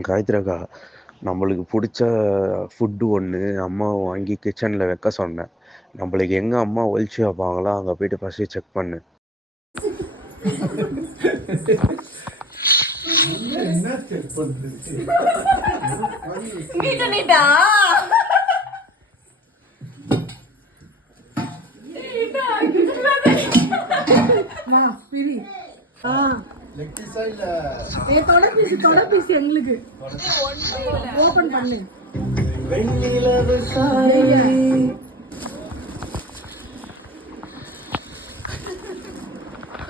காயத்ரி அக்கா, நம்மளுக்கு பிடிச்ச ஃபுட்டு ஒன்று அம்மாவை வாங்கி கிச்சனில் வைக்க சொன்னேன். நம்மளுக்கு எங்கே அம்மா ஒழிச்சு வைப்பாங்களோ அங்கே போயிட்டு ஃபஸ்ட்டு செக் பண்ணு. என்ன செக் பண்ணுறது? தொலைபேசி எங்களுக்கு ஓபன் பண்ணு.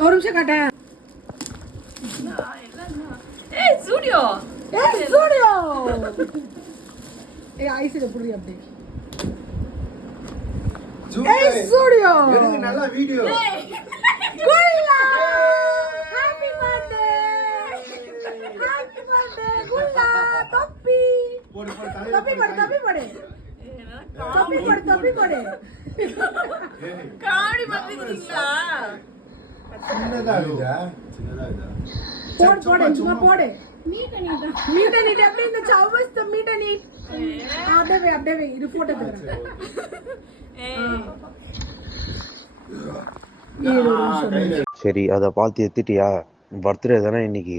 ஒரு நிமிஷம் காட்டேன். ஸ்டூடியோ ஐசில புடி அப்படி. ஸ்டூடியோ நல்லா வீடியோ. குல்லா ஹேப்பி பர்த்டே, ஹேப்பி பர்த்டே குல்லா. தொப்பி போடு தொப்பி போடு, தொப்பி போடு, தொப்பி போடு, தொப்பி போடு. காடி பண்ணிட்டீங்களா? சின்னதா இருக்குதா? போடு போடு, சும்மா போடு. மீட் நீட் எப்படி இந்த சவுஸ் த மீட் நீட். அப்படியே இது போட்டோ எடுத்துறேன். சரி, அதை பார்த்து எடுத்துட்டியா? பர்த்டே தானே இன்னைக்கு.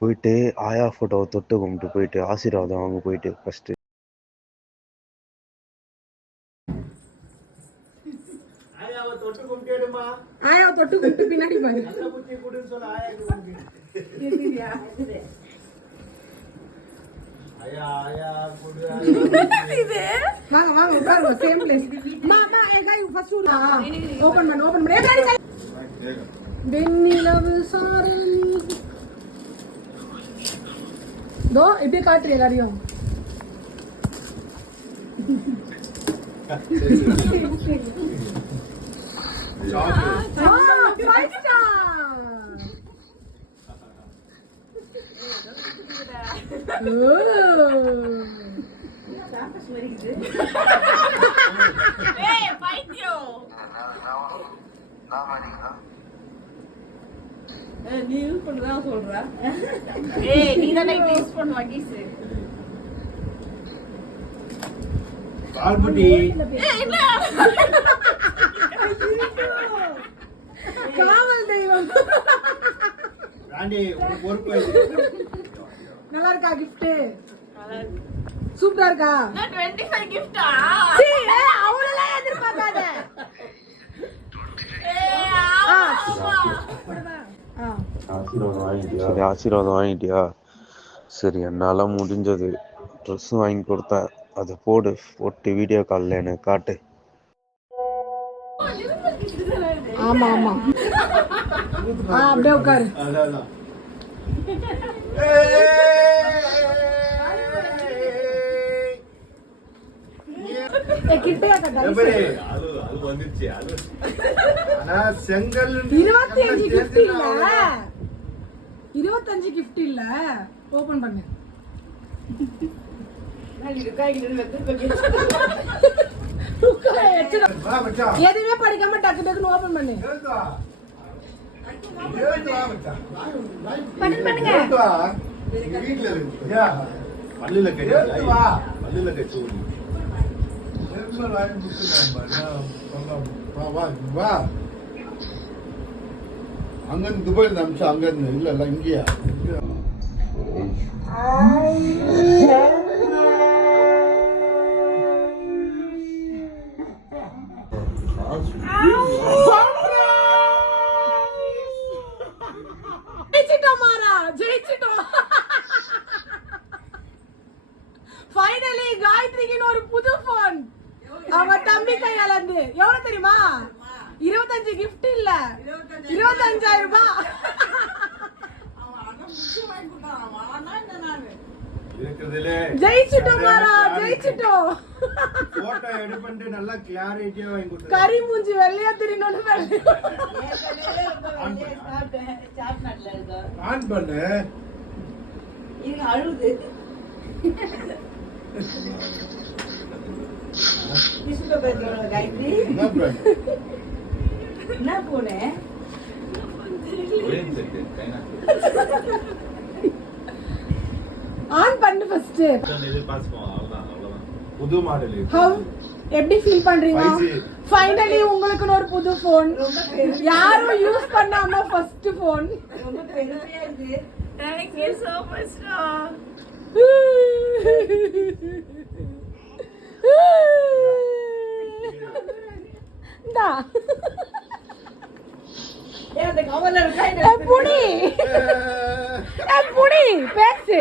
போயிட்டு ஆயா ஃபோட்டோவை தொட்டு கும்பிட்டு போயிட்டு ஆசீர்வாதம் வாங்க போயிட்டு ஃபஸ்ட்டு. ஆயாவை தொட்டு கும்பிட்டுடுமா. ஆயா தொட்டு கும்பிட்டு பின்னாடி பாரு. நல்ல புத்தி குடுன்னு சொல்ல ஆயாக்கு கும்பிடு. ஆயா ஆயா குடு. வாங்க வாங்க உட்காருங்க. Same place. மாமா ஏகா ஃபர்ஸ்ட் ஓபன் பண்ணு. ஏகா வெண்ணிலவு சாரணி. दो இப்படி காட்றீங்க எல்லாரையும். நீ யூஸ் பண்ணதா சொல்ற. ஏய் நீ தானே யூஸ் பண்ணுவா கீஸ். கால்புட்டி. ஏய் இல்ல. காவல் தெய்வம். ராணி பொறுப்பு. நல்லா இருக்கா gift? சூப்பரா இருக்கா? நான் 25 gift-ஆ? சீ அவளெல்லாம் எதிர்பார்க்காத. சரி, ஆசீர்வாதம் வாங்கிட்டியா? சரி, என்னால் முடிஞ்சது ட்ரெஸ் வாங்கி கொடுத்தேன். அதை போட்டு வீடியோ காலில் எனக்கு காட்டு. ஆமா ஆமா. அப்படியே உட்காரு. அதான் கிட்டையா கட்டா? அது வந்துச்சு. அது ஆனா செங்கல் 25 gift இல்ல. 25 gift இல்ல. ஓபன் பண்ணு. எதுவுமே படிக்காம டக்கு டக்குன்னு ஓபன் பண்ணு. பண்ணுங்க. வீட்டுல இருக்கு. பல்லுல கட்டி பல்லுல கட்டி அங்கிருந்து துபாயில அமிச்சா அங்கிருந்து இல்ல இங்கேயா? ஜெயிச்சிட்டோம். ஃபைனலி காயத்ரிக்கு ஒரு புது போன் அவ தம்பி கையால இருந்து. எவ்வளவு தெரியுமா? 25 gift இல்ல, 25,000 ரூபாய். ஜெயிச்சிட்டோம் மாரா, ஜெயிச்சிட்டோம். போட்டோ எடுத்து நல்லா கிளாரிட்டியா வாங்கி கொடுத்து கறி மூஞ்சி வெள்ளையா திரினோன்னு ஆன் பண்ணு. இது அழுது. என்ன போனே? சரி புது மாடல் ஹவ் எப்படி ஃபீல் பண்றீங்க 5G. ஃபைனலி உங்களுக்குன்னு ஒரு புது ஃபோன் யாரும் யூஸ் பண்ணாம first phone Thank you so much. இந்தா ஏன் அந்த கவர்ல இருக்கா புடி புடி பேசு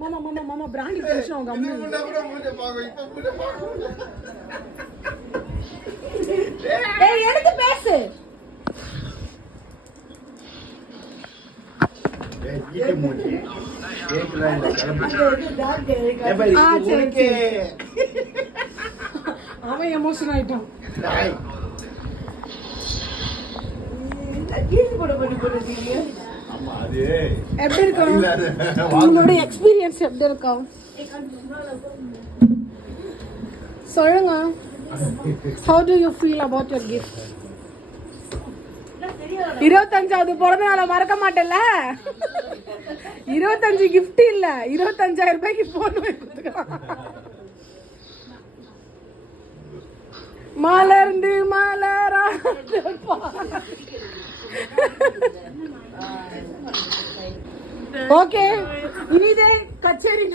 மாமா மாமா மாமா பிராண்டி பேசுறோம் உங்க அம்மா ஏய் எடுத்து பேசு சரி சரி அவன் எமோஷன் ஆயிட்டான் எப்படி இருக்கும் உங்களோட எக்ஸ்பீரியன்ஸ் எப்படி இருக்கும் சொல்லுங்க how do you feel about your gift 25வது பிறந்த நாளை மறக்க மாட்டேல்ல 25 gift இல்ல 25000 ரூபாய்க்கு போன் வாங்கி கொடுத்துக்கலாம் மலர்ந்து மலரா ஓகே இனிதே கச்சேரி